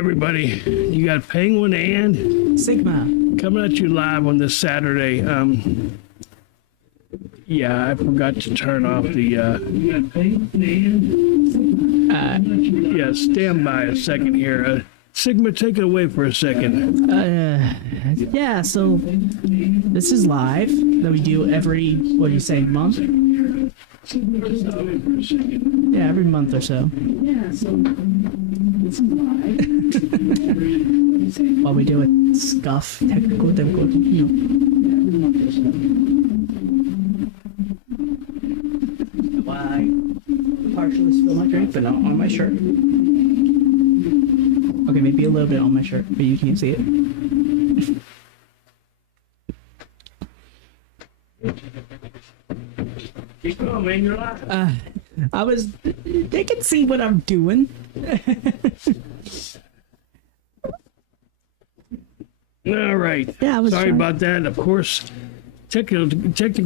everybody. You got Penguin and Sigma coming at you live on this Saturday. Yeah, I forgot to turn off the. You got Penguin and. Yeah, stand by a second here. Sigma, take it away for a second. Yeah, so this is live that we do every, what do you say, month? Yeah, every month or so. Yeah, so this is live. While we do it, scuff, technical difficulty, you know. I partially spilled my drink, but not on my shirt. Okay, maybe a little bit on my shirt, but you can't see it. Keep going, man. You're live. They can see what I'm doing. All right. Yeah, I was Sorry trying. about that. Of course, technical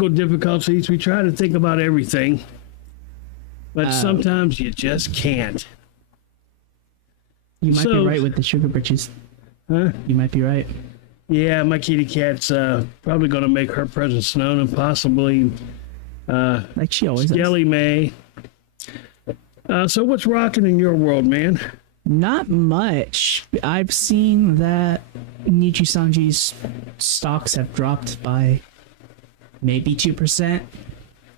difficulties. We try to think about everything, but sometimes you just can't. You might be right with the sugar britches. Huh? You might be right. Yeah, my kitty cat's probably going to make her presence known and possibly Like she always does. Skelly May. So what's rocking in your world, man? Not much. I've seen that Nichi Sanji's stocks have dropped by maybe 2%,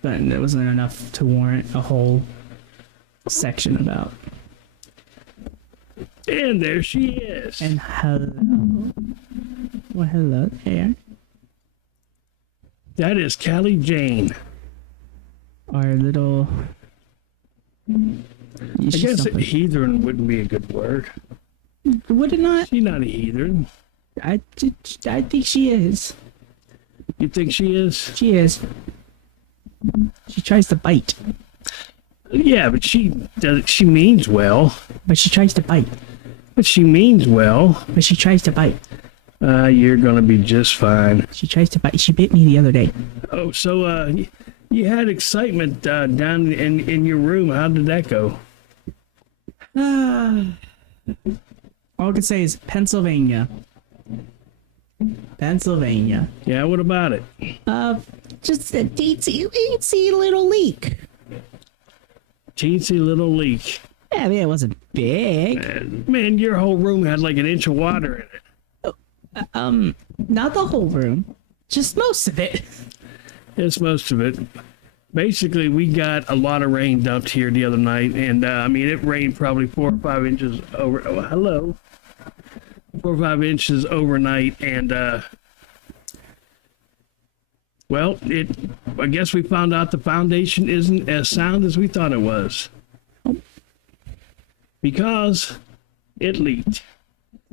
but it wasn't enough to warrant a whole section about. And there she is. And hello. Well, hello there. That is Callie Jane. Our little... I guess heathen wouldn't be a good word. Would it not? She's not a heathen. I think she is. You think she is? She is. She tries to bite. Yeah, but she means well. But she tries to bite. But she means well. But she tries to bite. You're gonna be just fine. She tries to bite. She bit me the other day. Oh, so you had excitement down in your room. How did that go? All I can say is Pennsylvania. Pennsylvania. Yeah, what about it? Just a teensy little leak. Teensy little leak. Yeah, I mean, it wasn't big. Man, your whole room had like an inch of water in it. Not the whole room. Just most of it. It's most of it. Basically, we got a lot of rain dumped here the other night, and I mean, it rained probably 4 or 5 inches over. Oh, hello. 4 or 5 inches overnight, and well, I guess we found out the foundation isn't as sound as we thought it was, because it leaked.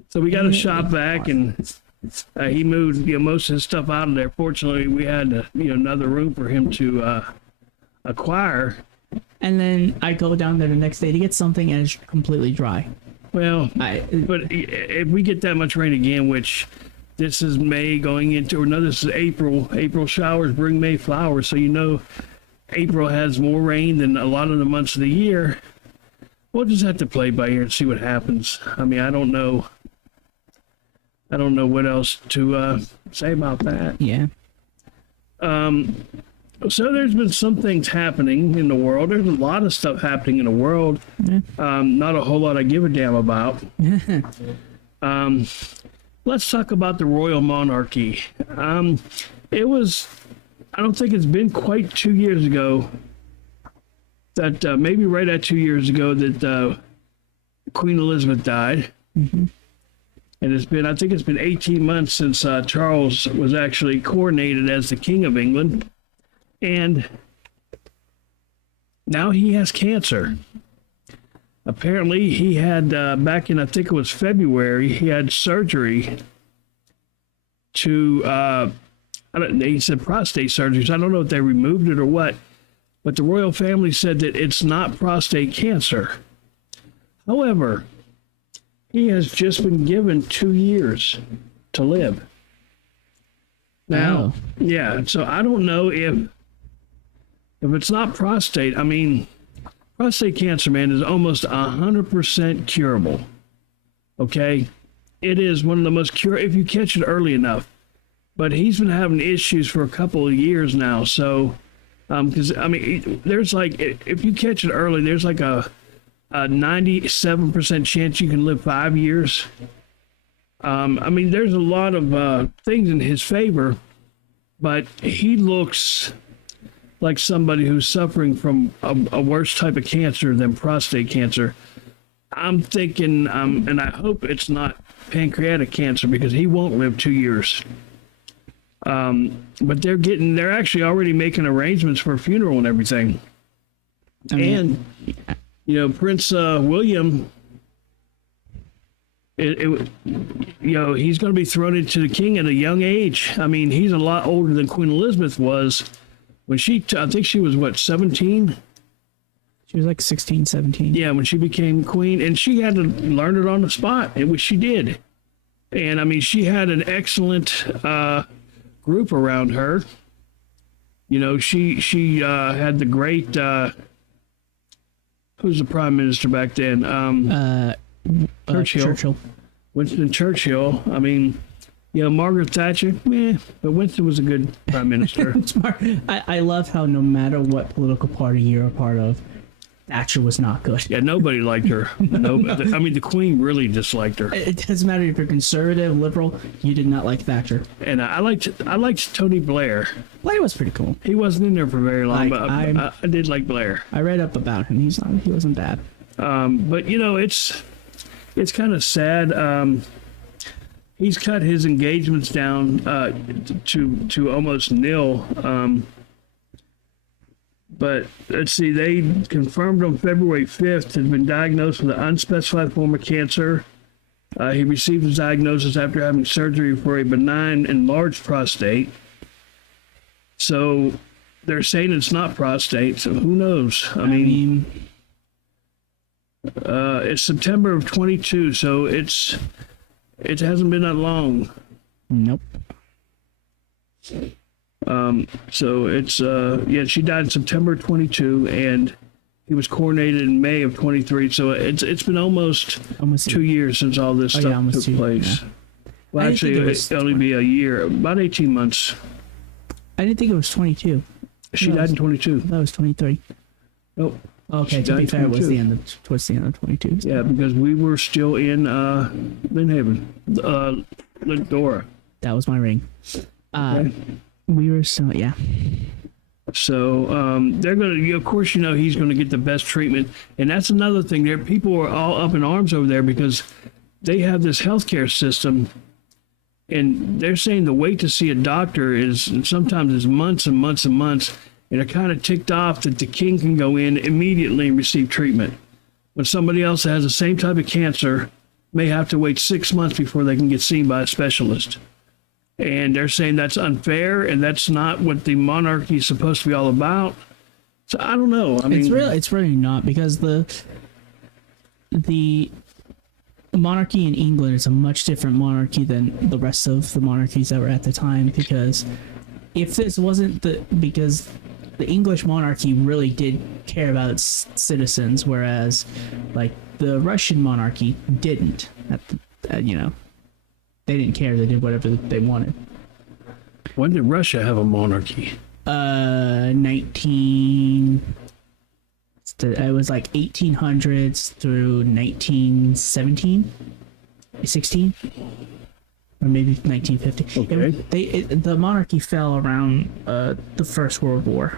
So we got to shop vac, and he moved most of his stuff out of there. Fortunately, we had another room for him to acquire. And then I go down there the next day to get something, and it's completely dry. Well, but if we get that much rain again, which this is May going into, or no, this is April. April showers bring May flowers, so April has more rain than a lot of the months of the year. We'll just have to play by ear and see what happens. I mean, I don't know what else to say about that. Yeah. So there's been some things happening in the world. There's a lot of stuff happening in the world. Yeah. Not a whole lot I give a damn about. Let's talk about the royal monarchy. It was, I don't think it's been quite 2 years ago that, maybe right at 2 years ago that Queen Elizabeth died. Mm-hmm. And I think it's been 18 months since Charles was actually coronated as the King of England. And now he has cancer. Apparently he had, back in, I think it was February, he had surgery to, he said prostate surgery, so I don't know if they removed it or what, but the royal family said that it's not prostate cancer. However, he has just been given 2 years to live. Now, yeah, so I don't know if it's not prostate. I mean, prostate cancer, man, is almost 100% curable. Okay, it is one of the most cure if you catch it early enough. But he's been having issues for a couple of years now. So, because I mean, there's like if you catch it early, there's like a 97% chance you can live 5 years. I mean, there's a lot of things in his favor, but he looks like somebody who's suffering from a worse type of cancer than prostate cancer. I'm thinking, and I hope it's not pancreatic cancer because he won't live 2 years. But they're actually already making arrangements for a funeral and everything. I mean, And, Prince William, he's going to be thrown into the king at a young age. I mean, he's a lot older than Queen Elizabeth was when I think she was, 17? she was like 16, 17. Yeah, when she became queen, and she had to learn it on the spot, which she did. And I mean, she had an excellent group around her. She had the great who's the prime minister back then? Churchill. Winston Churchill. I mean, Margaret Thatcher, but Winston was a good prime minister. I love how no matter what political party you're a part of, Thatcher was not good. Yeah, nobody liked her. No, I mean, the Queen really disliked her. It doesn't matter if you're conservative, liberal, you did not like Thatcher. And I liked Tony Blair. Blair was pretty cool. He wasn't in there for very long, but I did like Blair. I read up about him. He wasn't bad. But it's kind of sad. He's cut his engagements down to almost nil. But let's see, they confirmed on February 5th had been diagnosed with an unspecified form of cancer. He received his diagnosis after having surgery for a benign enlarged prostate. So they're saying it's not prostate, so who knows? I mean it's September of 22, so it hasn't been that long. Nope. So it's she died in September 22, and he was coronated in May of 23. So it's been almost 2 years since all this stuff took place. Yeah. Well, actually, it'll only be a year, about 18 months. I didn't think it was 22. She died in 22. That was 23. Nope. Okay, to be fair, it was towards the end of 22. So. Yeah, because we were still in Lynn Haven, Lindora. That was my ring. Okay. We were still, yeah. So they're going to, of course, he's going to get the best treatment. And that's another thing. There, people are all up in arms over there because they have this healthcare system. And they're saying the wait to see a doctor sometimes is months and months and months. And they're kind of ticked off that the king can go in immediately and receive treatment. When somebody else that has the same type of cancer may have to wait 6 months before they can get seen by a specialist. And they're saying that's unfair, and that's not what the monarchy is supposed to be all about. So I don't know. I mean, it's really not, because the monarchy in England is a much different monarchy than the rest of the monarchies that were at the time. Because if this wasn't because the English monarchy really did care about its citizens, whereas like the Russian monarchy didn't. They didn't care. They did whatever they wanted. When did Russia have a monarchy? 19. It was like 1800s through 1917, 16, or maybe 1950. Okay. The monarchy fell around the First World War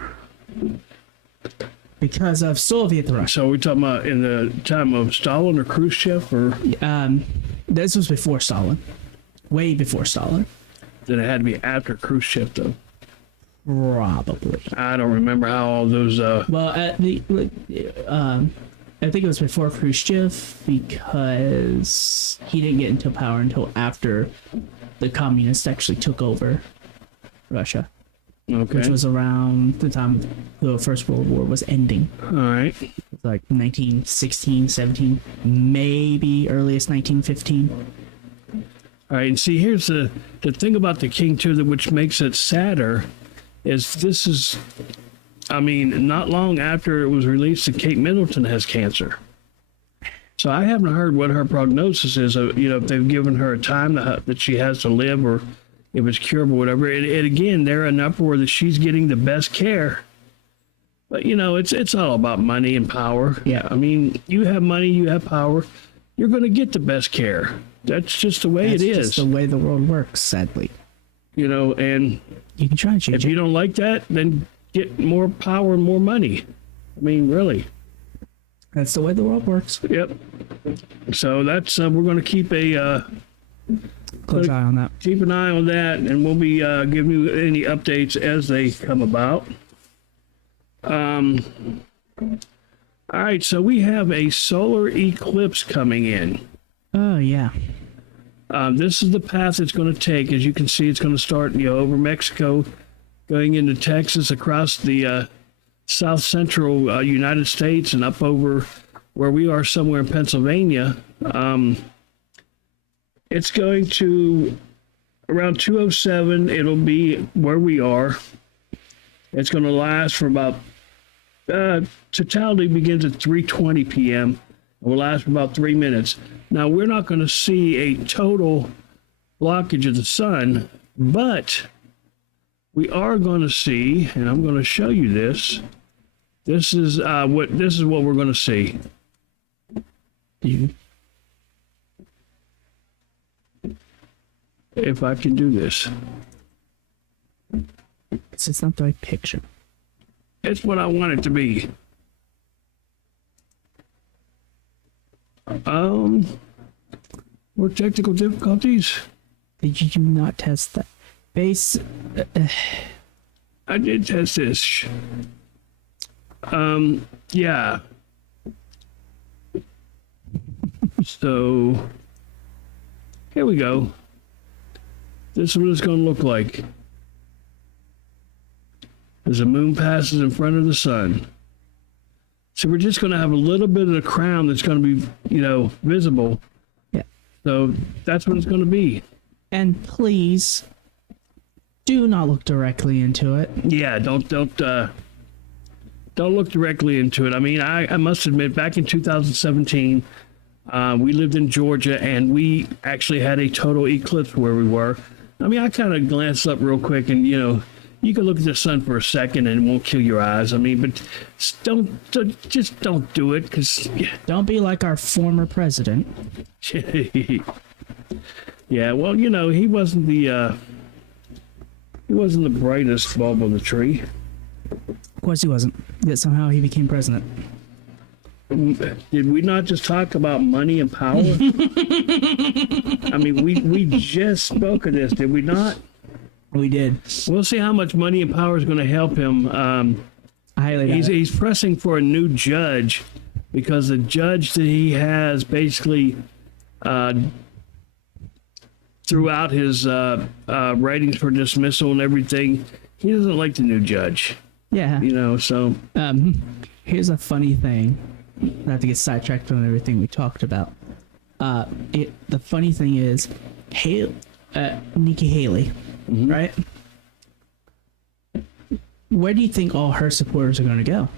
because of Soviet Russia. So are we talking about in the time of Stalin or Khrushchev, or? This was before Stalin. Way before Stalin. Then it had to be after Khrushchev, though. Probably. I don't remember how all those. Well, I think it was before Khrushchev because he didn't get into power until after the communists actually took over Russia. Okay. Which was around the time the First World War was ending. All right. Like 1916, 17, maybe earliest 1915. All right, and see, here's the thing about the king, too, which makes it sadder, is this is, I mean, not long after it was released that Kate Middleton has cancer. So I haven't heard what her prognosis is. If they've given her a time that she has to live, or if it's curable, whatever. And again, they're in uproar that she's getting the best care. But it's all about money and power. Yeah. I mean, you have money, you have power, you're going to get the best care. That's just the way it is. That's just the way the world works, sadly. And You can try and change if it. you don't like that, then get more power and more money. I mean, really. That's the way the world works. Yep. So that's we're going to keep Close eye on that. keep an eye on that, and we'll be giving you any updates as they come about. All right, so we have a solar eclipse coming in. Oh, yeah. This is the path it's going to take. As you can see, it's going to start over Mexico, going into Texas, across the south central United States, and up over where we are somewhere in Pennsylvania. It's going to, around 2:07, it'll be where we are. It's going to last for about, totality begins at 3:20 p.m. It will last for about 3 minutes. Now, we're not going to see a total blockage of the sun, but we are going to see, and I'm going to show you this. This is what we're going to see. If I can do this. It's not the right picture. It's what I want it to be. More technical difficulties? Did you not test that? Base. I did test this. Yeah. So, here we go. This is what it's going to look like as the moon passes in front of the sun. So we're just going to have a little bit of the crown that's going to be, visible. Yeah. So that's what it's going to be. And please do not look directly into it. Yeah, don't look directly into it. I mean, I must admit, back in 2017, we lived in Georgia, and we actually had a total eclipse where we were. I mean, I kind of glanced up real quick, and you can look at the sun for a second and it won't kill your eyes. I mean, but just don't do it, because Don't be like our former president. yeah, well, he wasn't the brightest bulb on the tree. Of course he wasn't. Yet somehow he became president. Did we not just talk about money and power? I mean, we just spoke of this, did we not? We did. We'll see how much money and power is going to help him. I highly doubt it. He's pressing for a new judge, because the judge that he has basically throughout his writings for dismissal and everything, he doesn't like the new judge. Yeah. So Here's a funny thing. Not to get sidetracked from everything we talked about. The funny thing is, Nikki Haley, right? Where do you think all her supporters are going to go?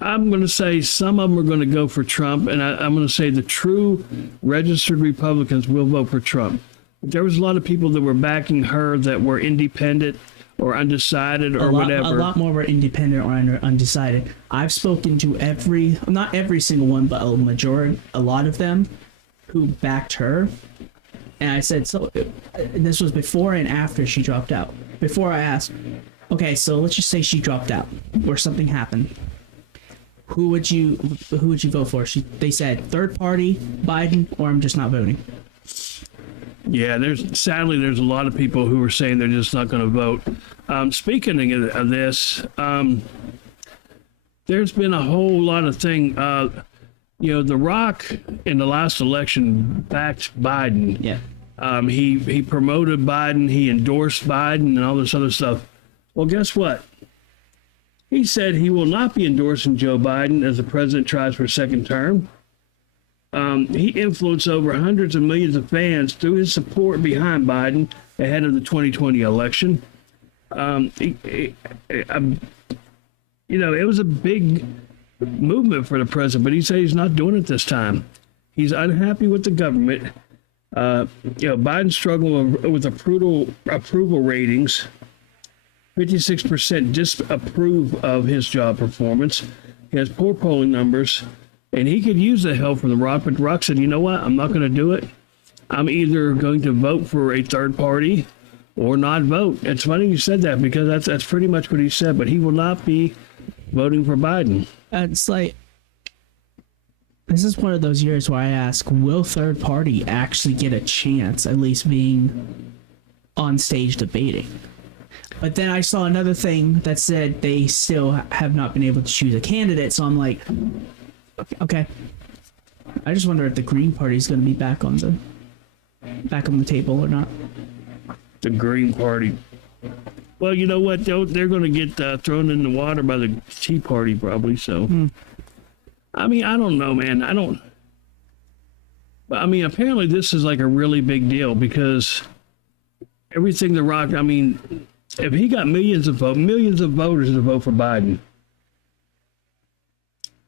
I'm going to say some of them are going to go for Trump, and I'm going to say the true registered Republicans will vote for Trump. There was a lot of people that were backing her that were independent or undecided or whatever. A lot more were independent or undecided. I've spoken to not every single one, but a lot of them who backed her. And I said, so this was before and after she dropped out. Before I asked, okay, so let's just say she dropped out or something happened. Who would you vote for? They said third party, Biden, or I'm just not voting. Yeah, sadly there's a lot of people who are saying they're just not going to vote. Speaking of this, there's been a whole lot of thing. The Rock in the last election backed Biden. Yeah. He promoted Biden, he endorsed Biden, and all this other stuff. Well, guess what? He said he will not be endorsing Joe Biden as the president tries for a second term. He influenced over hundreds of millions of fans through his support behind Biden ahead of the 2020 election. It was a big movement for the president, but he said he's not doing it this time. He's unhappy with the government. Biden struggled with approval ratings. 56% disapprove of his job performance. He has poor polling numbers, and he could use the help from The Rock. But The Rock said, "You know what? I'm not going to do it. I'm either going to vote for a third party or not vote." It's funny you said that because that's pretty much what he said. But he will not be voting for Biden. It's like, this is one of those years where I ask, will third party actually get a chance at least being on stage debating? But then I saw another thing that said they still have not been able to choose a candidate, so I'm like, okay. I just wonder if the Green Party is going to be back on the table or not. The Green Party. Well, you know what? They're going to get thrown in the water by the Tea Party probably. So, I mean, I don't know, man. But I mean, apparently this is like a really big deal because everything The Rock. I mean, if he got millions of voters to vote for Biden,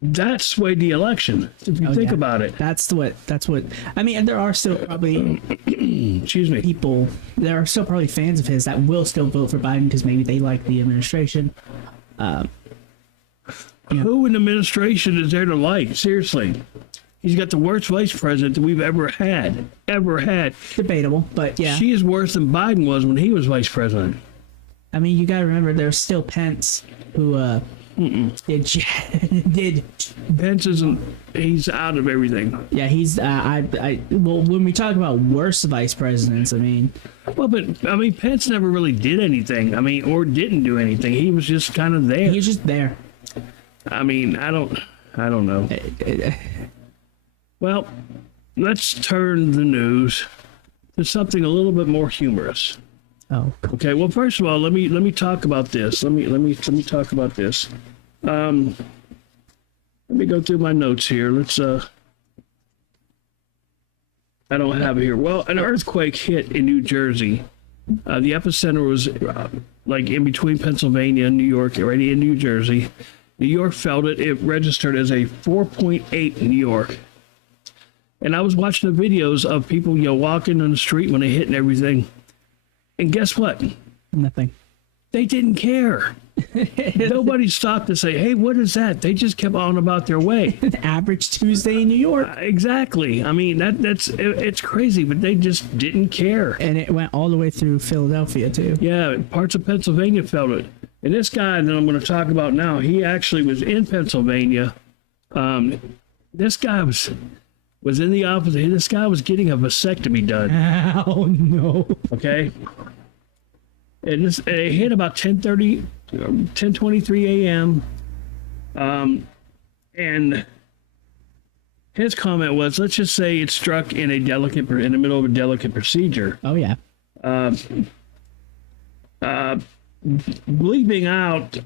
that swayed the election. If you think about it, that's what. I mean, and there are still probably excuse me, people. There are still probably fans of his that will still vote for Biden because maybe they like the administration. Who in the administration is there to like? Seriously, he's got the worst vice president that we've ever had. Debatable, but yeah. She is worse than Biden was when he was vice president. I mean, you gotta remember there's still Pence who did Pence isn't. He's out of everything. Yeah, he's well, when we talk about worse vice presidents, I mean, Pence never really did anything. I mean, or didn't do anything. He was just kind of there. he's just there. I mean, I don't know. Well, let's turn the news to something a little bit more humorous. Oh, okay. Well, first of all, let me talk about this. Let me talk about this. Let me go through my notes here. Let's. I don't have it here. Well, an earthquake hit in New Jersey. The epicenter was like in between Pennsylvania and New York, right in New Jersey. New York felt it. It registered as a 4.8 in New York. And I was watching the videos of people, walking on the street when they hit and everything. And guess what? Nothing. They didn't care. Nobody stopped to say, "Hey, what is that?" They just kept on about their way. Average Tuesday in New York. Exactly. I mean, it's crazy, but they just didn't care. And it went all the way through Philadelphia too. Yeah, parts of Pennsylvania felt it. And this guy that I'm going to talk about now, he actually was in Pennsylvania. This guy was in the office. This guy was getting a vasectomy done. Oh no. Okay. And it hit about 10:23 a.m. And his comment was, let's just say it struck in the middle of a delicate procedure. Oh yeah. Bleeping out,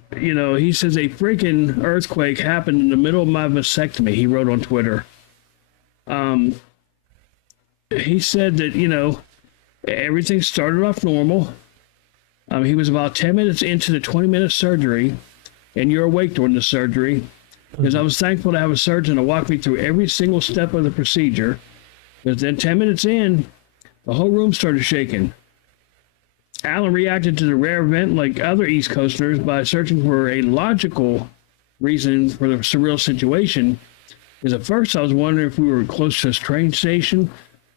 he says a freaking earthquake happened in the middle of my vasectomy. He wrote on Twitter. He said that, everything started off normal. He was about 10 minutes into the 20-minute surgery, and you're awake during the surgery, because I was thankful to have a surgeon to walk me through every single step of the procedure. Because then 10 minutes in, the whole room started shaking. Alan reacted to the rare event like other East Coasters by searching for a logical reason for the surreal situation. Because at first I was wondering if we were close to a train station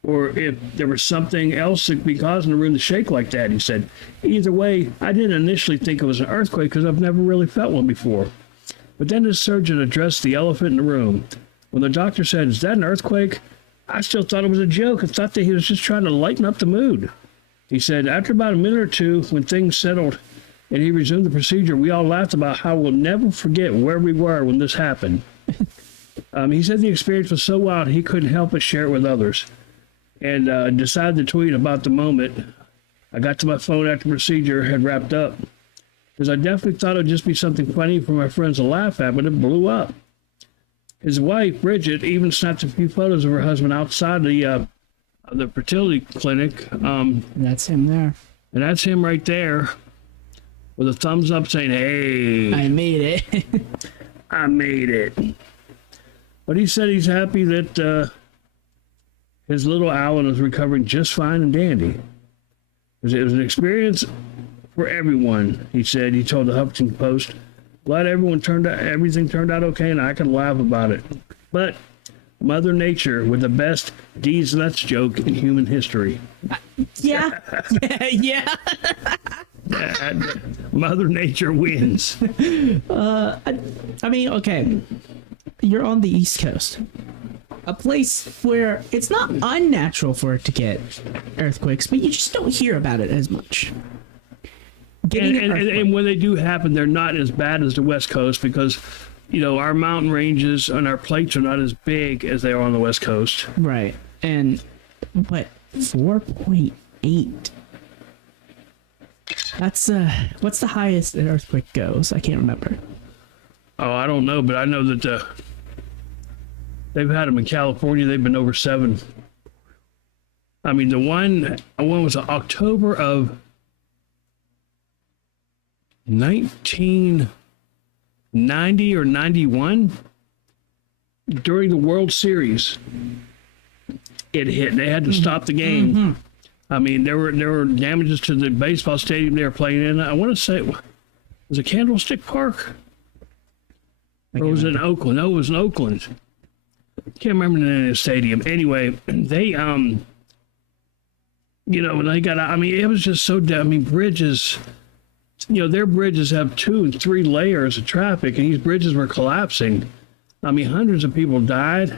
or if there was something else that could be causing the room to shake like that. He said, either way, I didn't initially think it was an earthquake because I've never really felt one before. But then the surgeon addressed the elephant in the room. When the doctor said, "Is that an earthquake?" I still thought it was a joke. I thought that he was just trying to lighten up the mood. He said, after about a minute or two, when things settled and he resumed the procedure, we all laughed about how we'll never forget where we were when this happened. He said the experience was so wild he couldn't help but share it with others, and decided to tweet about the moment. I got to my phone after the procedure had wrapped up, because I definitely thought it would just be something funny for my friends to laugh at, but it blew up. His wife, Bridget, even snapped a few photos of her husband outside the fertility clinic. That's him there. And that's him right there with a thumbs up saying, "Hey." I made it. I made it. But he said he's happy that his little Alan is recovering just fine and dandy. It was an experience for everyone, he said. He told the Huffington Post. Glad everything turned out okay, and I can laugh about it. But Mother Nature with the best D's nuts joke in human history. Yeah. Yeah. Mother Nature wins. I mean, okay. You're on the East Coast. A place where it's not unnatural for it to get earthquakes, but you just don't hear about it as much. And when they do happen, they're not as bad as the West Coast because, you know, our mountain ranges and our plates are not as big as they are on the West Coast. Right. But 4.8. That's what's the highest an earthquake goes? I can't remember. Oh, I don't know, but I know that they've had them in California. They've been over 7. I mean, the one was October of 1990 or 91 during the World Series. It hit. They had to stop the game. Mm-hmm. I mean, there were damages to the baseball stadium they were playing in. I want to say, was it Candlestick Park? Or was it in Oakland? No, it was in Oakland. Can't remember the name of the stadium. Anyway, they, you know, when they got out, I mean, it was just so, bridges, you know, their bridges have 2 and 3 layers of traffic, and these bridges were collapsing. I mean, hundreds of people died.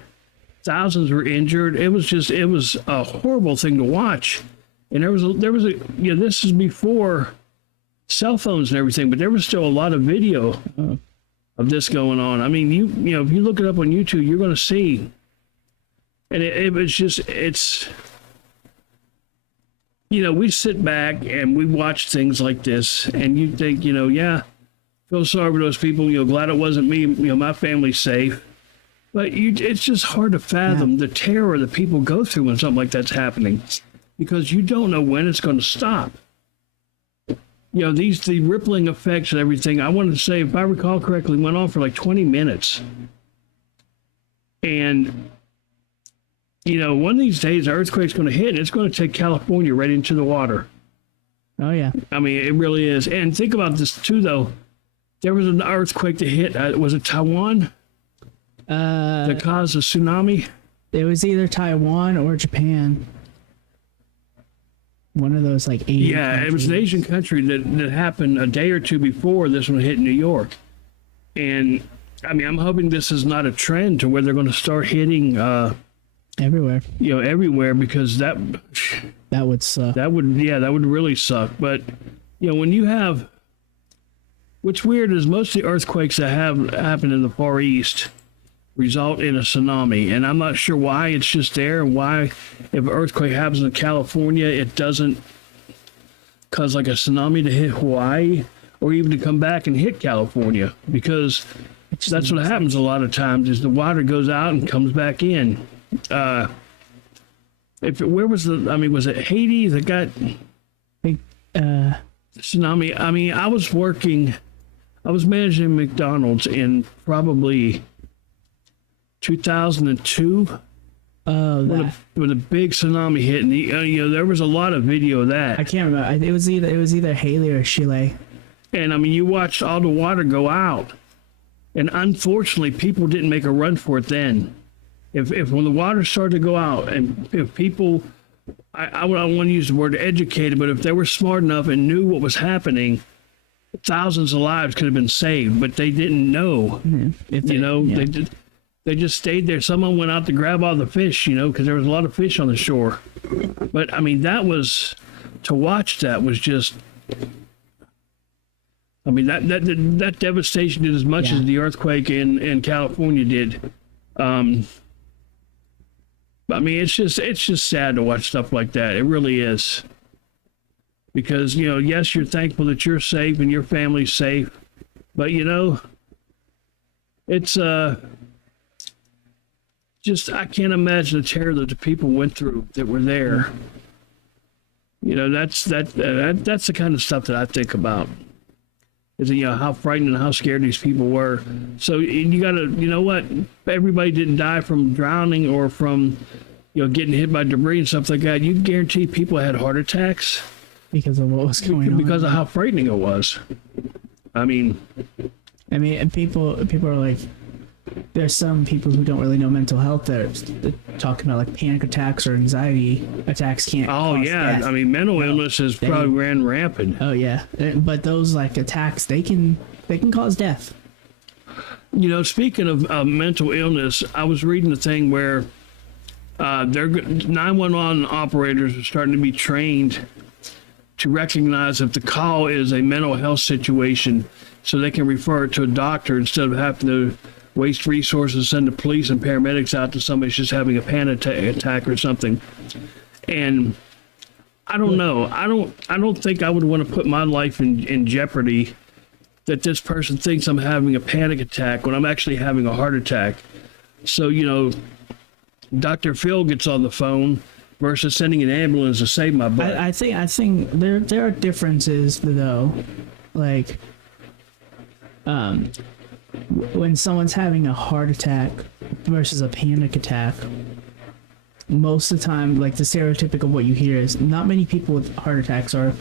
Thousands were injured. It was a horrible thing to watch. And there was a, you know, this is before cell phones and everything, but there was still a lot of video of this going on. I mean, you know, if you look it up on YouTube, you're going to see. And it was just, it's, you know, we sit back and we watch things like this, and you think, you know, yeah, feel sorry for those people. You know, glad it wasn't me. You know, my family's safe. But it's just hard to fathom the terror that people go through when something like that's happening, because you don't know when it's going to stop. You know, the rippling effects and everything, I wanted to say, if I recall correctly, went on for like 20 minutes. And, you know, one of these days, the earthquake's going to hit, and it's going to take California right into the water. Oh, yeah. I mean, it really is. And think about this, too, though. There was an earthquake that hit, was it Taiwan? That caused a tsunami? It was either Taiwan or Japan. One of those, like, Asian countries. It was an Asian country that happened a day or two before this one hit New York. And, I mean, I'm hoping this is not a trend to where they're going to start hitting... everywhere. You know, everywhere, because that would suck. That would really suck. But, you know, when you have... What's weird is most of the earthquakes that have happened in the Far East result in a tsunami, and I'm not sure why it's just there, and why if an earthquake happens in California, it doesn't cause like a tsunami to hit Hawaii or even to come back and hit California, because that's what happens a lot of times is the water goes out and comes back in. Where was it Haiti that got tsunami? I mean, I was managing McDonald's in probably 2002 when a big tsunami hit, and you know, there was a lot of video of that. I can't remember. It was either Haley or Chile. And I mean, you watched all the water go out, and unfortunately, people didn't make a run for it then. If when the water started to go out, and if people, I don't want to use the word educated, but if they were smart enough and knew what was happening, thousands of lives could have been saved, but they didn't know. Mm-hmm. They just stayed there. Someone went out to grab all the fish, you know, because there was a lot of fish on the shore. But I mean, to watch that was just, I mean, that devastation did as much as the earthquake in California did. I mean, it's just sad to watch stuff like that. It really is. Because, you know, yes, you're thankful that you're safe and your family's safe, but, you know, it's just, I can't imagine the terror that the people went through that were there. You know, that's the kind of stuff that I think about. is, how frightened and how scared these people were. So you got to, you know what? Everybody didn't die from drowning or from, getting hit by debris and stuff like that. You can guarantee people had heart attacks because of what was going on. Because of how frightening it was. I mean, and people are like, there's some people who don't really know mental health that are talking about like panic attacks or anxiety attacks can't. Oh cause yeah, death. I mean mental illness has probably ran rampant. Oh yeah, but those like attacks, they can cause death. Speaking of mental illness, I was reading a thing where their 911 operators are starting to be trained to recognize if the call is a mental health situation, so they can refer it to a doctor instead of having to waste resources, send the police and paramedics out to somebody just having a panic attack or something. And I don't know. I don't think I would want to put my life in jeopardy that this person thinks I'm having a panic attack when I'm actually having a heart attack. So, Dr. Phil gets on the phone versus sending an ambulance to save my butt. I think there are differences though, like when someone's having a heart attack versus a panic attack. Most of the time, like the stereotypical what you hear is not many people with heart attacks are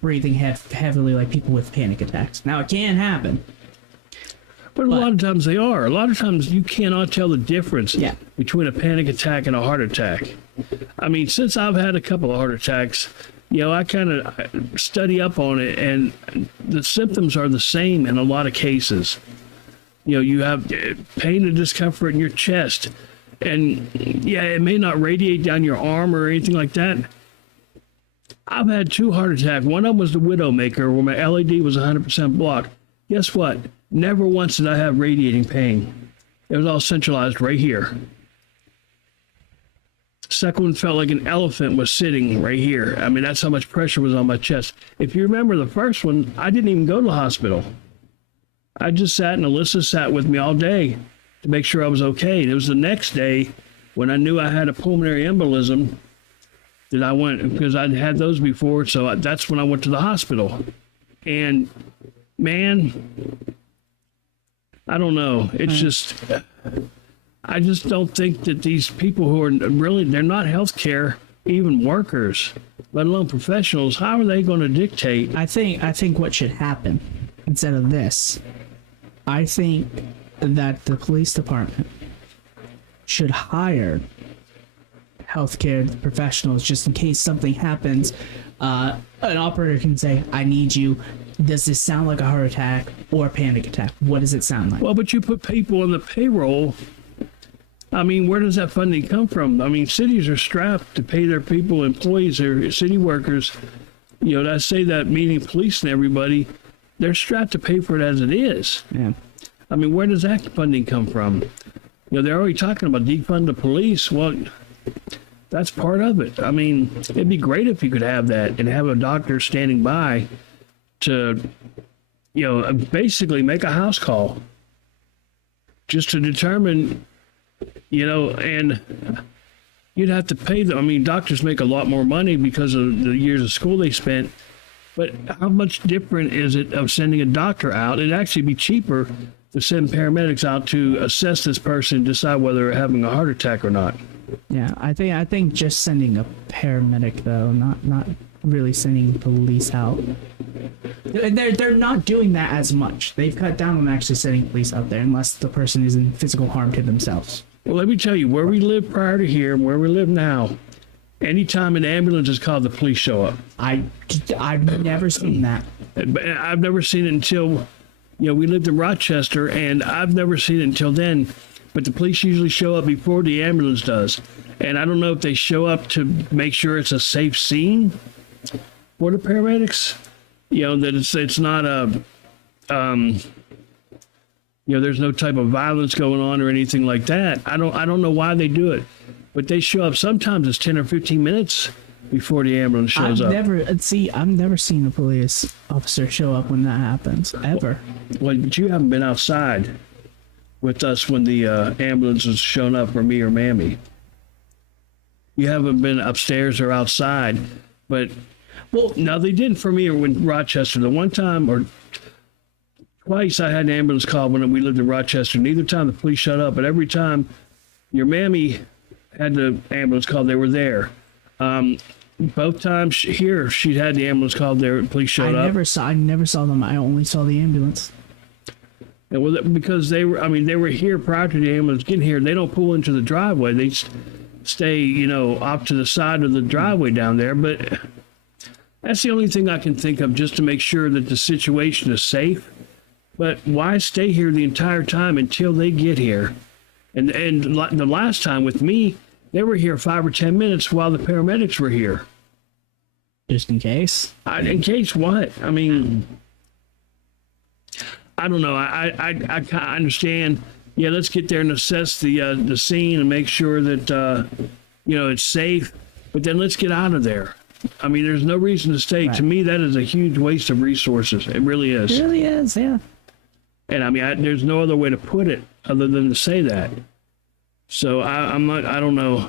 breathing heavily like people with panic attacks. Now it can happen. But a lot of times they are. A lot of times you cannot tell the difference between a panic attack and a heart attack. I mean, since I've had a couple of heart attacks, I kind of study up on it, and the symptoms are the same in a lot of cases. You have pain and discomfort in your chest, and it may not radiate down your arm or anything like that. I've had 2 heart attacks. One of them was the Widowmaker, where my LED was 100% blocked. Guess what? Never once did I have radiating pain. It was all centralized right here. Second one felt like an elephant was sitting right here. I mean, that's how much pressure was on my chest. If you remember the first one, I didn't even go to the hospital. I just sat, and Alyssa sat with me all day to make sure I was okay. And it was the next day when I knew I had a pulmonary embolism that I went, because I'd had those before. So that's when I went to the hospital. And man, I don't know. It's just, I just don't think that these people who are really, they're not healthcare, even workers, let alone professionals. How are they going to dictate? I think what should happen instead of this, I think that the police department should hire healthcare professionals just in case something happens. An operator can say, I need you. Does this sound like a heart attack or a panic attack? What does it sound like? Well, but you put people on the payroll. I mean, where does that funding come from? I mean, cities are strapped to pay their people, employees, their city workers. I say that meaning police and everybody. They're strapped to pay for it as it is. Yeah. I mean, where does that funding come from? They're already talking about defund the police. Well, that's part of it. I mean, it'd be great if you could have that and have a doctor standing by to, basically make a house call just to determine, and you'd have to pay them. I mean, doctors make a lot more money because of the years of school they spent, but how much different is it of sending a doctor out? It'd actually be cheaper to send paramedics out to assess this person and decide whether they're having a heart attack or not. Yeah, I think just sending a paramedic though, not really sending police out. They're not doing that as much. They've cut down on actually sending police out there unless the person is in physical harm to themselves. Well, let me tell you, where we lived prior to here and where we live now, anytime an ambulance is called, the police show up. I've never seen that. I've never seen it until, we lived in Rochester, and I've never seen it until then. But the police usually show up before the ambulance does. And I don't know if they show up to make sure it's a safe scene for the paramedics. That it's not a, there's no type of violence going on or anything like that. I don't know why they do it, but they show up. Sometimes it's 10 or 15 minutes before the ambulance shows up. I've never seen a police officer show up when that happens, ever. Well, but you haven't been outside with us when the ambulance has shown up for me or Mammy. You haven't been upstairs or outside, but... Well, now they didn't for me or when Rochester. The one time, or twice I had an ambulance call when we lived in Rochester. Neither time the police showed up, but every time your mammy had the ambulance call, they were there. Both times here, she had the ambulance call. There, police showed up. I never saw them. I only saw the ambulance. And well, because they were, I mean, they were here prior to the ambulance getting here. They don't pull into the driveway. They stay, you know, off to the side of the driveway down there. But that's the only thing I can think of, just to make sure that the situation is safe. But why stay here the entire time until they get here? And the last time with me, they were here 5 or 10 minutes while the paramedics were here. Just in case. In case what? I mean, I don't know. I understand. Yeah, let's get there and assess the scene and make sure that you know, it's safe. But then let's get out of there. I mean, there's no reason to stay. Right. To me, that is a huge waste of resources. It really is. It really is, yeah. And I mean, there's no other way to put it other than to say that. So I'm not. I don't know.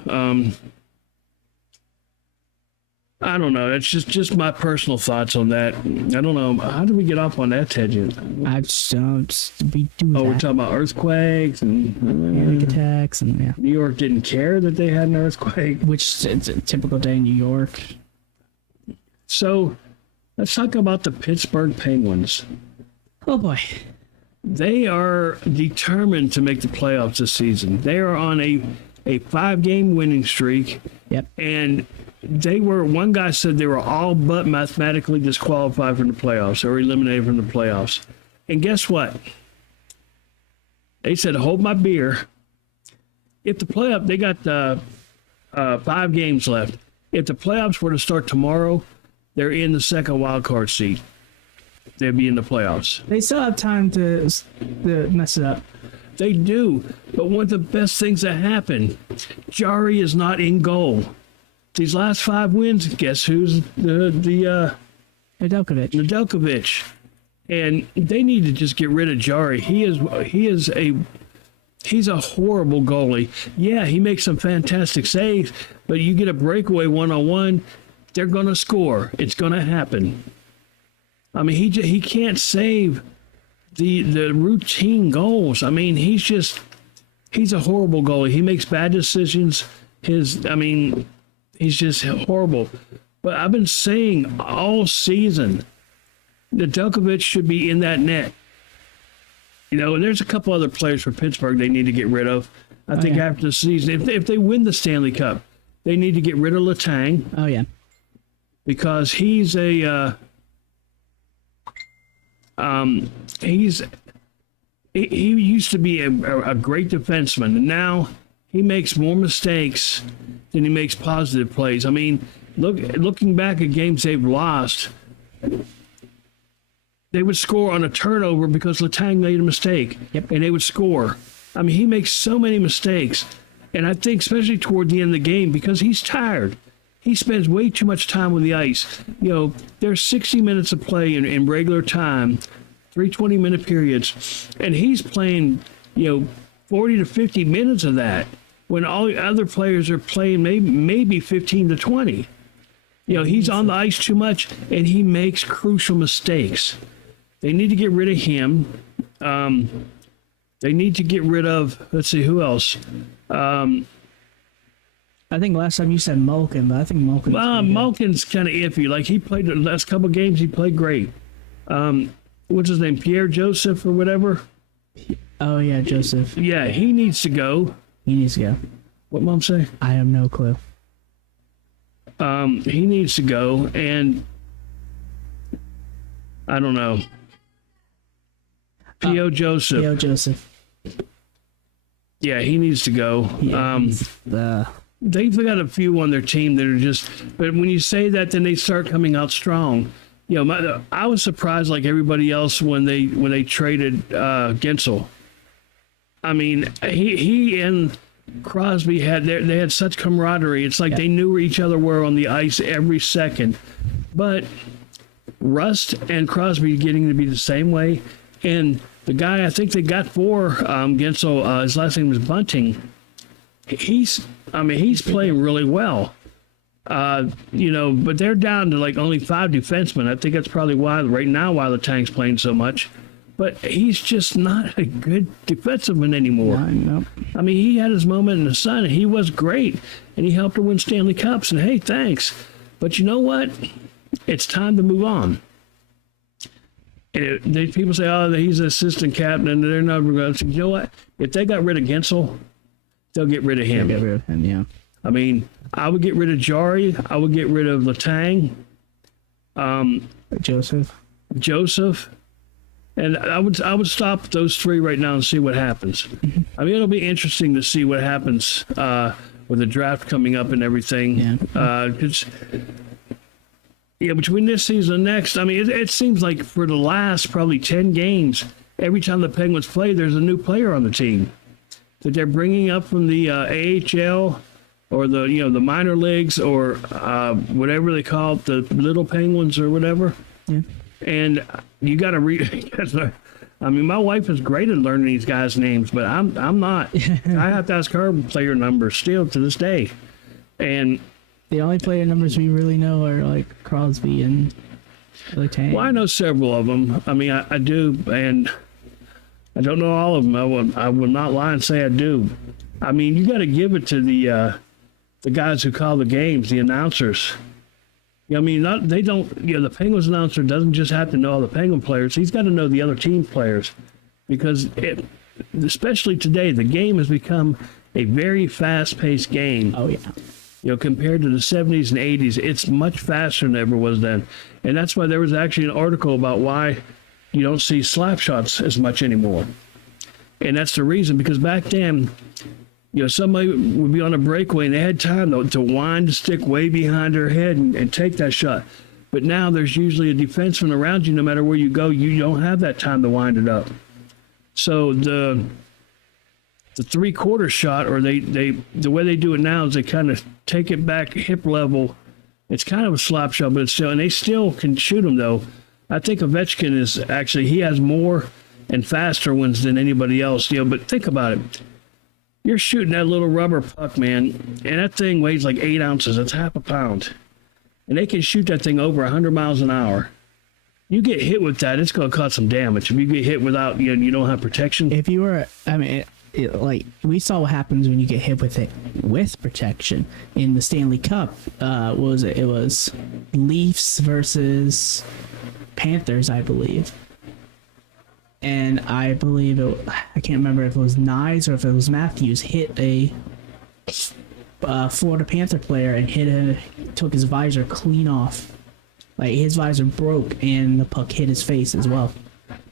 I don't know. It's just my personal thoughts on that. I don't know. How did we get off on that tangent? I just we do. Oh, we're talking about earthquakes and panic attacks, and yeah. New York didn't care that they had an earthquake, which it's a typical day in New York. So, let's talk about the Pittsburgh Penguins. Oh boy. They are determined to make the playoffs this season. They are on a 5-game winning streak. Yep. And one guy said they were all but mathematically disqualified from the playoffs or eliminated from the playoffs. And guess what? They said, hold my beer. If the playoff, they got 5 games left. If the playoffs were to start tomorrow, they're in the second wild card seat. They'd be in the playoffs. They still have time to mess it up. They do. But one of the best things that happened, Jari is not in goal. These last 5 wins, guess who's Nedeljkovic. Nedeljkovic. And they need to just get rid of Jari. He's a horrible goalie. Yeah, he makes some fantastic saves, but you get a breakaway 1-on-1, they're going to score. It's going to happen. I mean, he can't save the routine goals. I mean, he's a horrible goalie. He makes bad decisions. He's just horrible. But I've been saying all season that Nedeljkovic should be in that net. You know, and there's a couple other players for Pittsburgh they need to get rid of. I think after the season, if they win the Stanley Cup, they need to get rid of Letang. Oh, yeah. Because he's he used to be a great defenseman, and now he makes more mistakes than he makes positive plays. I mean, looking back at games they've lost, they would score on a turnover because Letang made a mistake, and they would score. I mean, he makes so many mistakes, and I think especially toward the end of the game because he's tired. He spends way too much time on the ice. You know, there's 60 minutes of play in regular time, 3 20-minute periods, and he's playing, 40 to 50 minutes of that when all the other players are playing maybe 15 to 20. He's on the ice too much, and he makes crucial mistakes. They need to get rid of him. They need to get rid of, let's see, who else? I think last time you said Malkin, but I think Malkin's Malkin's kind of iffy. Like, he played the last couple of games, he played great. What's his name? Pierre Joseph or whatever? Oh, yeah, Joseph. Yeah, he needs to go. He needs to go. What Mom say? I have no clue. He needs to go, and I don't know. P.O. Joseph. P.O. Joseph. Yeah, he needs to go. Yeah, They've got a few on their team that are just, but when you say that, then they start coming out strong. I was surprised, like everybody else, when they traded Gensel. I mean, he and Crosby they had such camaraderie. It's like they knew where each other were on the ice every second. But Rust and Crosby getting to be the same way, and the guy I think they got for Gensel, his last name was Bunting. He's playing really well. But they're down to like only 5 defensemen. I think that's probably why the tank's playing so much. but he's just not a good defenseman anymore. No. I mean, he had his moment in the sun, and he was great, and he helped to win Stanley Cups, and hey, thanks. But you know what? It's time to move on. And people say, oh, he's an assistant captain, and they're never going to. You know what? If they got rid of Gensel, they'll get rid of him. Get rid of him, yeah. I mean, I would get rid of Jari. I would get rid of Letang. Joseph. And I would stop those three right now and see what happens. Mm-hmm. I mean, it'll be interesting to see what happens with the draft coming up and everything. Yeah. Between this season and next, I mean, it seems like for the last probably 10 games, every time the Penguins play, there's a new player on the team that they're bringing up from the AHL or the minor leagues or whatever they call it, the little Penguins or whatever. Yeah. And you got to read. I mean, my wife is great at learning these guys' names, but I'm not. I have to ask her player numbers still to this day. And the only player numbers we really know are like Crosby and Letang. Well, I know several of them. I mean, I do, and I don't know all of them. I will not lie and say I do. I mean, you got to give it to the guys who call the games, the announcers. I mean, the Penguins announcer doesn't just have to know all the Penguin players. He's got to know the other team players because, especially today, the game has become a very fast-paced game. Oh, yeah. Compared to the 70s and 80s, it's much faster than it ever was then. And that's why there was actually an article about why you don't see slap shots as much anymore. And that's the reason, because back then, somebody would be on a breakaway and they had time to wind the stick way behind their head and take that shot. But now there's usually a defenseman around you. No matter where you go, you don't have that time to wind it up. So the three-quarter shot, or the way they do it now is they kind of take it back hip level. It's kind of a slap shot, but and they still can shoot them though. I think Ovechkin he has more and faster ones than anybody else. But think about it. You're shooting that little rubber puck, man, and that thing weighs like 8 ounces. It's half a pound. And they can shoot that thing over 100 miles an hour. You get hit with that, it's going to cause some damage. If you get hit without, you don't have protection. If you were, like we saw what happens when you get hit with it with protection in the Stanley Cup. It was Leafs versus Panthers, I believe. And I believe I can't remember if it was Nyes or if it was Matthews hit a Florida Panther player and took his visor clean off. Like his visor broke and the puck hit his face as well.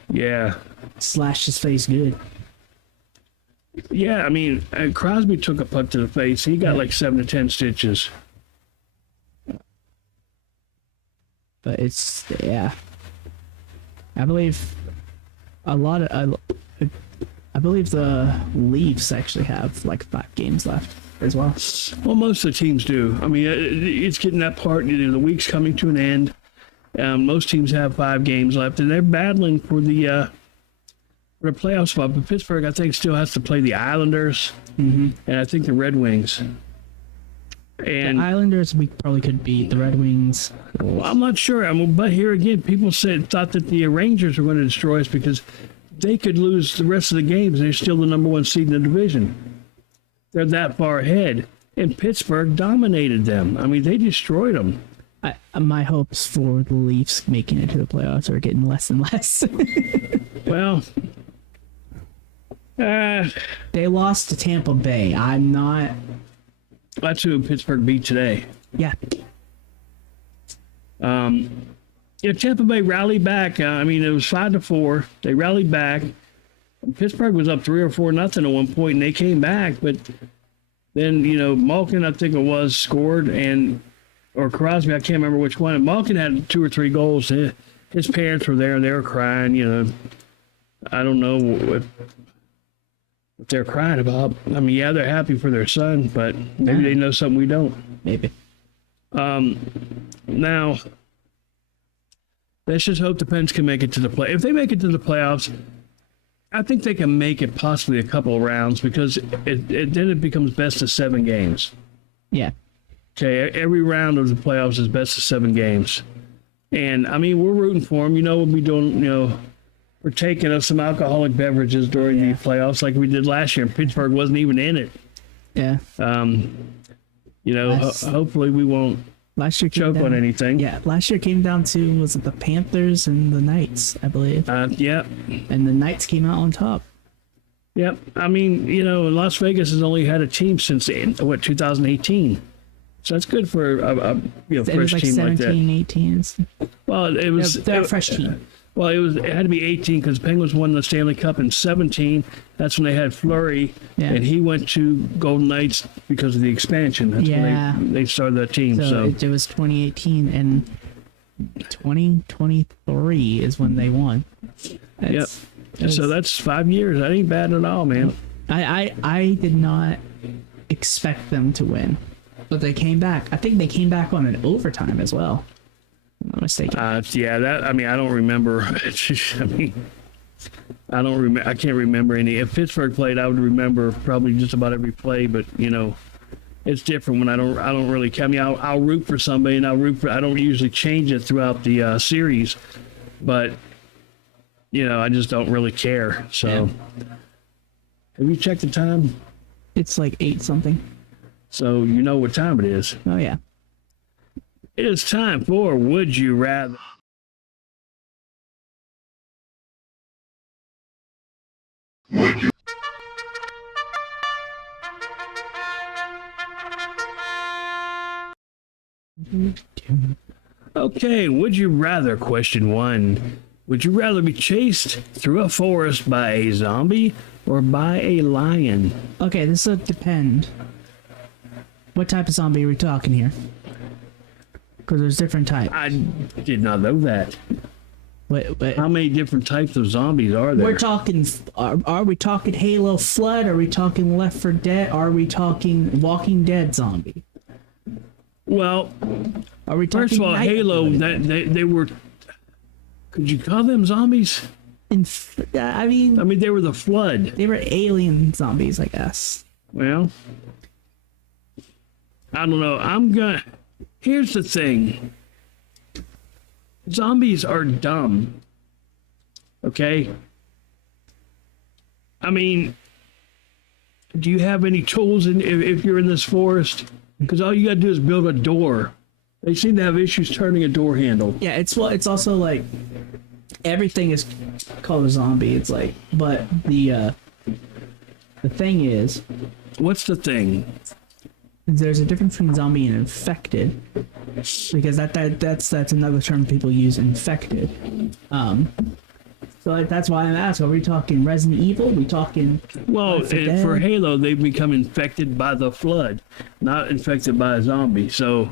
Yeah. Slashed his face good. Yeah, I mean, Crosby took a puck to the face. He got like 7 to 10 stitches. But it's, yeah. I believe I believe the Leafs actually have like 5 games left as well. Well, most of the teams do. I mean, it's getting that part. The week's coming to an end. Most teams have 5 games left, and they're battling for the playoff spot. But Pittsburgh, I think, still has to play the Islanders, and I think the Red Wings. And the Islanders, we probably could beat the Red Wings. Well, I'm not sure. But here again, people thought that the Rangers were going to destroy us because they could lose the rest of the games, and they're still the number 1 seed in the division. They're that far ahead, and Pittsburgh dominated them. I mean, they destroyed them. My hopes for the Leafs making it to the playoffs are getting less and less. Well, they lost to Tampa Bay. That's who Pittsburgh beat today. Yeah. Tampa Bay rallied back. I mean, it was 5-4. They rallied back. Pittsburgh was up 3 or 4-0 at one point, and they came back. But then, Malkin, I think it was, scored, or Crosby, I can't remember which one. And Malkin had 2 or 3 goals. His parents were there, and they were crying. I don't know what they're crying about. I mean, yeah, they're happy for their son, but maybe they know something we don't. Maybe. Now, let's just hope the Pens can make it to the play. If they make it to the playoffs, I think they can make it possibly a couple of rounds because then it becomes best of 7 games. Yeah. Okay, every round of the playoffs is best of 7 games. And, I mean, we're rooting for them. We'll be doing, partaking of some alcoholic beverages during the playoffs, like we did last year. Pittsburgh wasn't even in it. Yeah. You know, hopefully we won't Last year came choke on anything. Yeah, last year came down to, was it the Panthers and the Knights, I believe. Yeah. And the Knights came out on top. Yep. I mean, you know, Las Vegas has only had a team since, 2018. So that's good for a It fresh was like team 17, like that. 18. Well, it was They're a fresh team. Well, it had to be 18 because the Penguins won the Stanley Cup in 17. That's when they had Fleury, Yeah. and he went to Golden Knights because of the expansion. That's Yeah. when they started that team. So So, it was 2018, and 2023 is when they won. That's- so that's 5 years. That ain't bad at all, man. I did not expect them to win, but they came back. I think they came back on an overtime as well. If I'm not mistaken. Yeah, that. I mean, I don't remember. I mean, I don't remember. I can't remember any. If Pittsburgh played, I would remember probably just about every play. But you know, it's different when I don't really. I mean, I'll root for somebody, and I don't usually change it throughout the series, but you know, I just don't really care. So, have you checked the time? It's like 8 something. So you know what time it is. Oh yeah. It is time for Would You Rather. Okay, would you rather? Question 1. Would you rather be chased through a forest by a zombie or by a lion? Okay, this will depend. What type of zombie are we talking here? Because there's different types. I did not know that. Wait. How many different types of zombies are there? We're talking. Are we talking Halo Flood? Are we talking Left 4 Dead? Are we talking Walking Dead zombie? Well, Are we talking? first of all, Night Halo, Zombie? they were. Could you call them zombies? I mean, They were the Flood. they were alien zombies, I guess. Well, I don't know. Here's the thing. Zombies are dumb. Okay? I mean, do you have any tools if you're in this forest? Because all you gotta do is build a door. They seem to have issues turning a door handle. Yeah, it's also like everything is called a zombie. It's like, but the thing is, What's the thing? there's a difference between zombie and infected, because that's another term people use, infected. So like, that's why I'm asking: are we talking Resident Evil? Are we talking? Well, Left 4 Dead? for Halo, they've become infected by the Flood, not infected by a zombie. So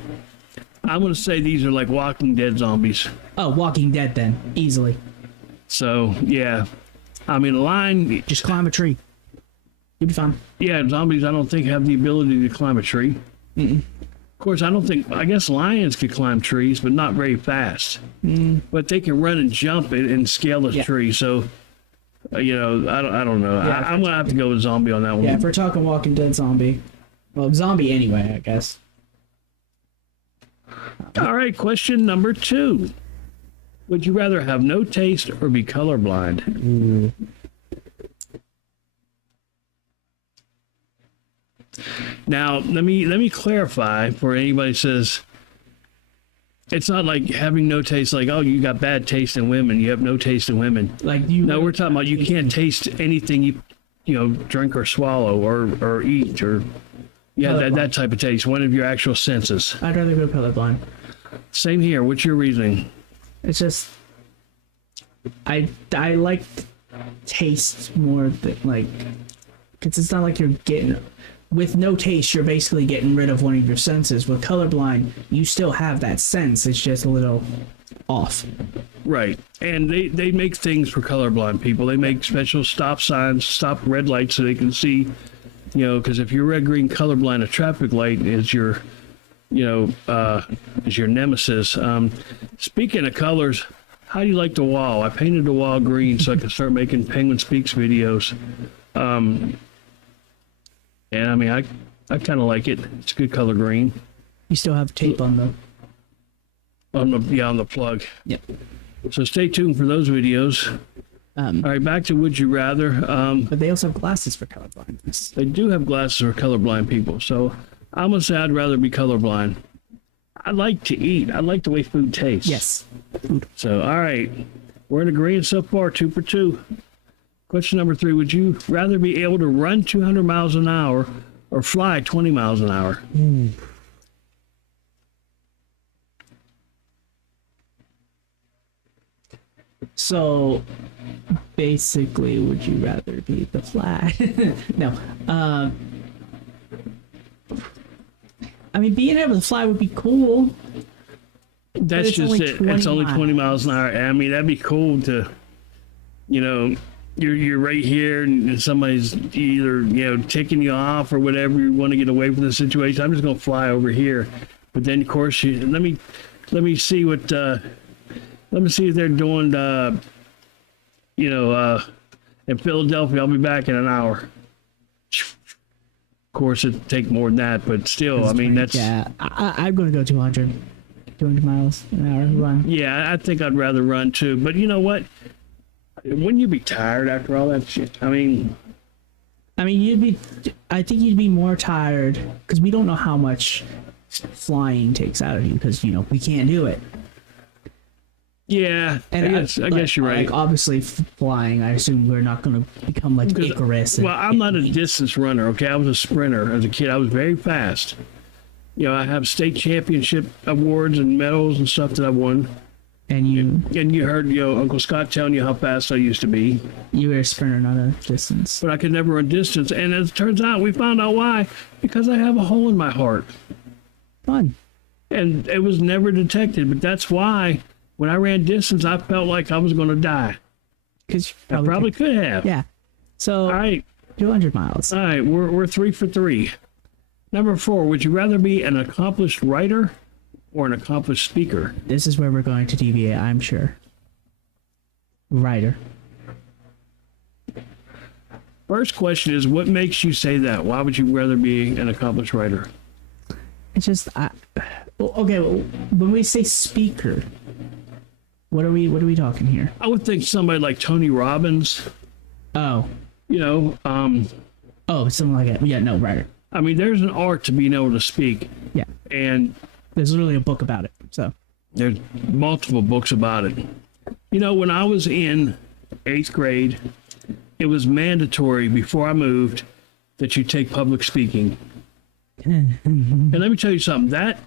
I'm going to say these are like Walking Dead zombies. Oh, Walking Dead then, easily. So, yeah. I mean, a lion, Just climb a tree. You'll be fine. yeah, zombies I don't think have the ability to climb a tree. Of course, I guess lions could climb trees, but not very fast. But they can run and jump and scale a Yeah. tree. So, you know, I don't know. Yeah. I'm going to have to go with zombie on that one. Yeah, if we're talking Walking Dead zombie, well, zombie anyway, I guess. All right, question number 2. Would you rather have no taste or be colorblind? Now, let me clarify for anybody who says it's not like having no taste, like, oh, you got bad taste in women, you have no taste in women. Like you. No, we're talking about you can't taste anything you drink or swallow or eat or that type of taste. One of your actual senses. I'd rather go colorblind. Same here. What's your reasoning? It's just I like taste more than like, because it's not like you're getting, with no taste you're basically getting rid of one of your senses. With colorblind, you still have that sense, it's just a little off. Right. And they make things for colorblind people. They make special stop signs, stop red lights so they can see, because if you're red, green, colorblind, a traffic light is your, is your nemesis. Speaking of colors, how do you like the wall? I painted the wall green so I can start making Penguin Speaks videos. And I mean, I kind of like it. It's a good color green. You still have tape on the On the plug. Yep. So stay tuned for those videos. All right, back to would you rather. But they also have glasses for colorblindness. They do have glasses for colorblind people, so I'm gonna say I'd rather be colorblind. I like to eat. I like the way food tastes. Yes. So, all right, we're in agreement so far, 2 for 2. Question number 3: would you rather be able to run 200 miles an hour or fly 20 miles an hour? So basically, would you rather be the flag? No. I mean, being able to fly would be cool. That's it's just only it. 20 It's only miles. 20 miles an hour. I mean, that'd be cool to, you're right here and somebody's either, ticking you off or whatever. You want to get away from the situation. I'm just going to fly over here. But then, of course, let me see what, let me see if they're doing, in Philadelphia. I'll be back in an hour. Of course, it'd take more than that, but still, I mean, that's... Yeah, I'm going to go 200 miles an hour run. Yeah, I think I'd rather run too. But you know what? Wouldn't you be tired after all that shit? I mean, I think you'd be more tired because we don't know how much flying takes out of you because, we can't do it. yeah, I guess you're right. Like, obviously, flying, I assume we're not going to become like Icarus. Well, I'm not a distance runner, okay? I was a sprinter as a kid. I was very fast. I have state championship awards and medals and stuff that I won. And you heard, Uncle Scott telling you how fast I used to be. you were a sprinter, not a distance. But I could never run distance. And as it turns out, we found out why. Because I have a hole in my heart. Fun. And it was never detected. But that's why when I ran distance, I felt like I was going to die. Because I probably could have. Yeah. So, All right. 200 miles. All right. We're 3 for 3. Number 4, would you rather be an accomplished writer or an accomplished speaker? This is where we're going to deviate, I'm sure. Writer. First question is, what makes you say that? Why would you rather be an accomplished writer? It's just, okay, well, when we say speaker, what are we talking here? I would think somebody like Tony Robbins, Oh, something like that. Yeah, no, writer. I mean, there's an art to being able to speak, Yeah, and there's literally a book about it. So, there's multiple books about it. When I was in 8th grade, it was mandatory before I moved that you take public speaking. And let me tell you something, that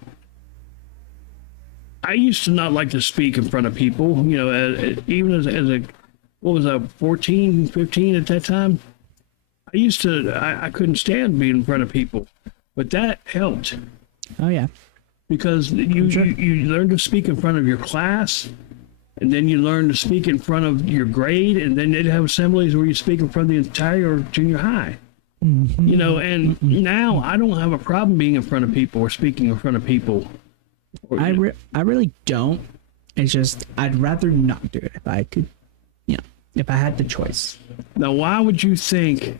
I used to not like to speak in front of people, even as a, what was I, 14, 15 at that time? I couldn't stand being in front of people, but that helped oh yeah, because you learn to speak in front of your class, and then you learn to speak in front of your grade, and then they'd have assemblies where you speak in front of the entire junior high. And now I don't have a problem being in front of people or speaking in front of people. I really don't. It's just I'd rather not do it if I could, if I had the choice. Now, why would you think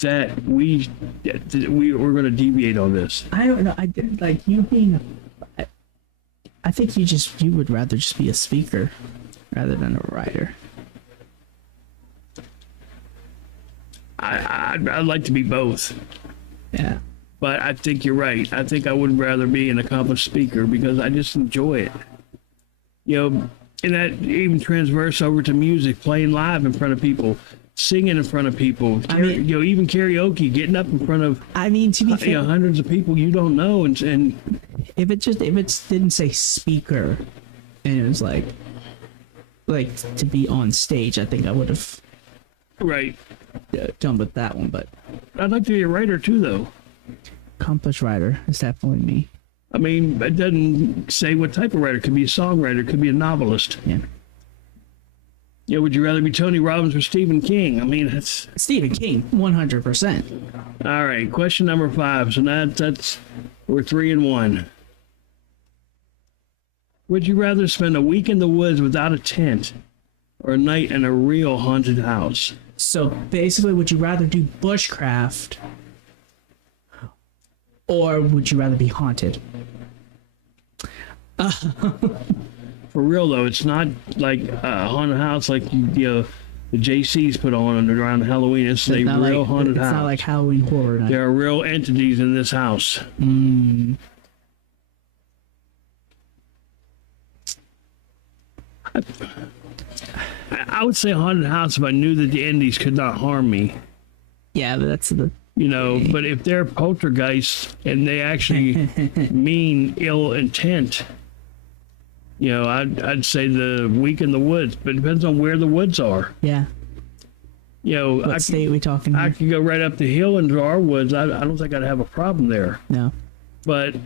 that we were going to deviate on this? I don't know. I did like you being. I think you would rather just be a speaker rather than a writer. I'd like to be both, Yeah. but I think you're right. I think I would rather be an accomplished speaker because I just enjoy it. And that even transverse over to music, playing live in front of people, singing in front of people, even karaoke, getting up in front of I mean, to be fair, hundreds of people you don't know, and if it didn't say speaker, and it was like to be on stage, I think I would have right. done with that one. But I'd like to be a writer too, though. accomplished writer is definitely me. I mean, it doesn't say what type of writer. It could be a songwriter, it could be a novelist. Yeah. Would you rather be Tony Robbins or Stephen King? I mean, that's Stephen King, 100%. all right. Question number 5. So now that's we're 3 and 1. Would you rather spend a week in the woods without a tent or a night in a real haunted house? So basically, would you rather do bushcraft or would you rather be haunted? for real though. It's not like a haunted house like the JCs put on around Halloween. It's a not real like, haunted it's house. not like Halloween Horror Night. There are real entities in this house. I would say haunted house if I knew that the entities could not harm me. Yeah, but that's the You know, but if they're poltergeists and they actually mean ill intent, you know, I'd say the week in the woods, but it depends on where the woods are. yeah. You know, What state we talking? I Here? could go right up the hill into our woods. I don't think I'd have a problem there. No. But,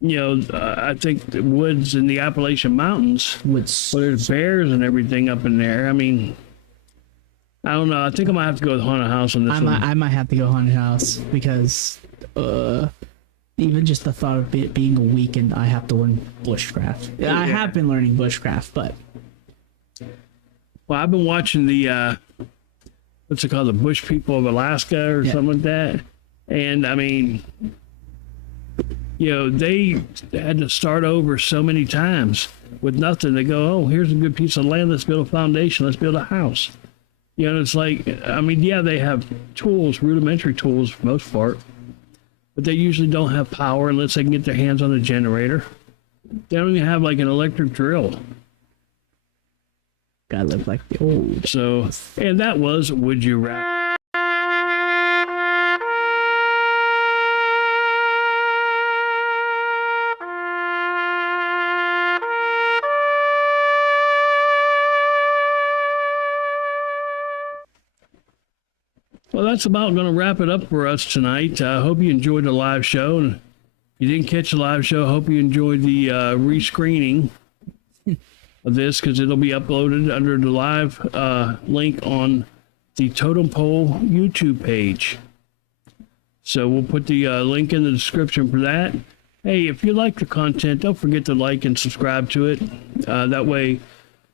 you know, I think the woods in the Appalachian Mountains, Woods. well, there's bears and everything up in there. I mean, I don't know. I think I might have to go with haunted house on this one. I might have to go haunted house because even just the thought of it being a weekend, I have to learn bushcraft. Yeah. I have been learning bushcraft, but Well, I've been watching the what's it called, the Bush People of Alaska or Yeah. something like that, and I mean, you know, they had to start over so many times with nothing. They go, oh, here's a good piece of land. Let's build a foundation. Let's build a house. You know, it's like, I mean, yeah, they have tools, rudimentary tools for the most part, but they usually don't have power unless they can get their hands on a generator. They don't even have like an electric drill. gotta live like the old. So, and that was Would You Rather. Well, that's about going to wrap it up for us tonight. I hope you enjoyed the live show. And if you didn't catch the live show, I hope you enjoyed the rescreening of this, because it'll be uploaded under the live link on the Totem Pole YouTube page. So we'll put the link in the description for that. Hey, if you like the content, don't forget to like and subscribe to it. That way,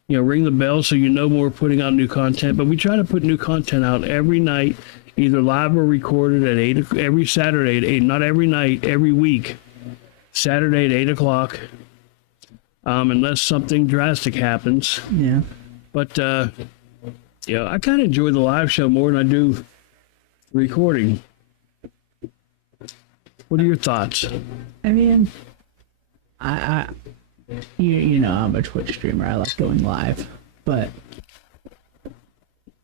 you know, ring the bell so you know when we're putting out new content. But we try to put new content out every night, either live or recorded at 8, every Saturday at 8, not every night, every week. Saturday at 8 o'clock. Unless something drastic happens. Yeah. But, you know, I kind of enjoy the live show more than I do recording. What are your thoughts? I mean, you know I'm a Twitch streamer. I like going live, but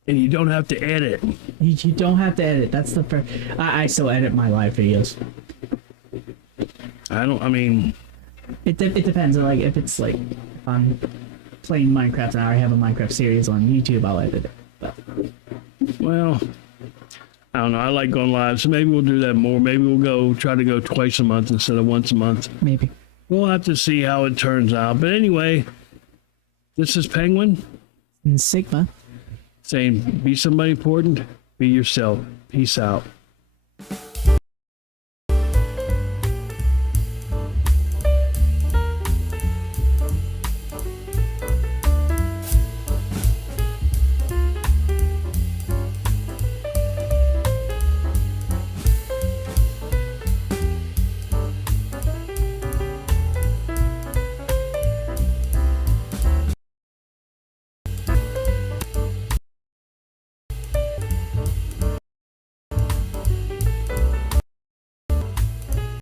And you don't have to edit. you don't have to edit. That's the I still edit my live videos. I mean, It depends. Like if it's like if I'm playing Minecraft and I already have a Minecraft series on YouTube, I'll edit it. But well, I don't know. I like going live, so maybe we'll do that more. Maybe we'll try to go twice a month instead of once a month. maybe. We'll have to see how it turns out. But anyway, this is Penguin And Sigma. saying, be somebody important, be yourself. Peace out.